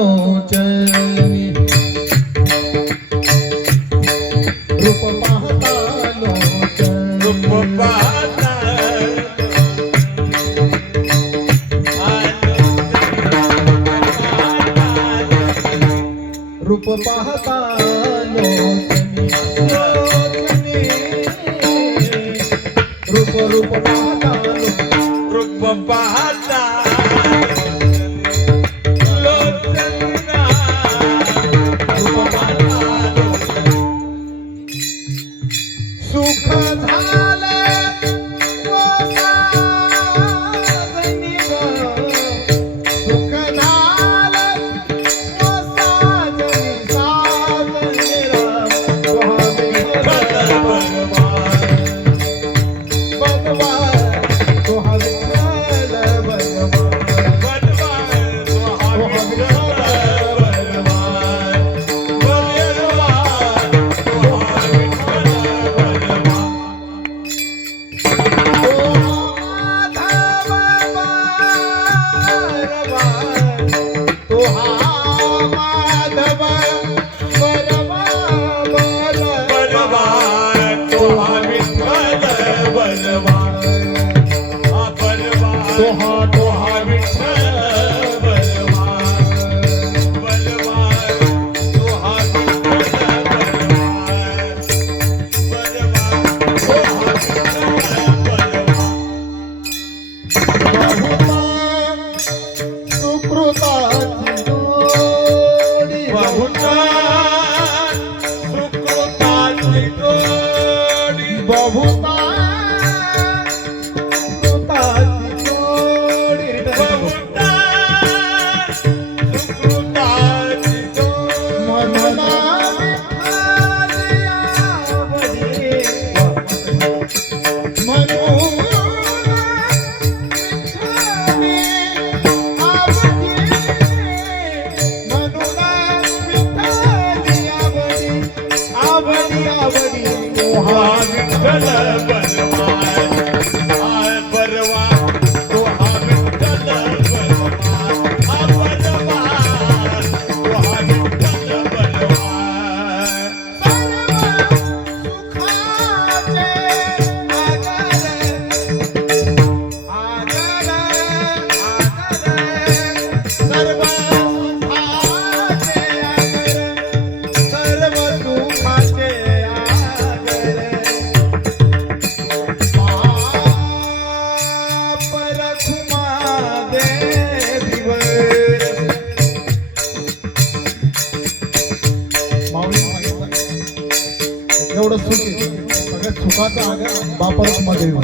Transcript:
लोचनी रूप पाहता लोचन रूप पाहता रूप पाहता लोचनी रूप रूप पाहता रूप पाहता vai. ನಾನು एवढं सुख आहे. सगळ्यात सुखाचा आग्रह बापाला तुम्हाला देवी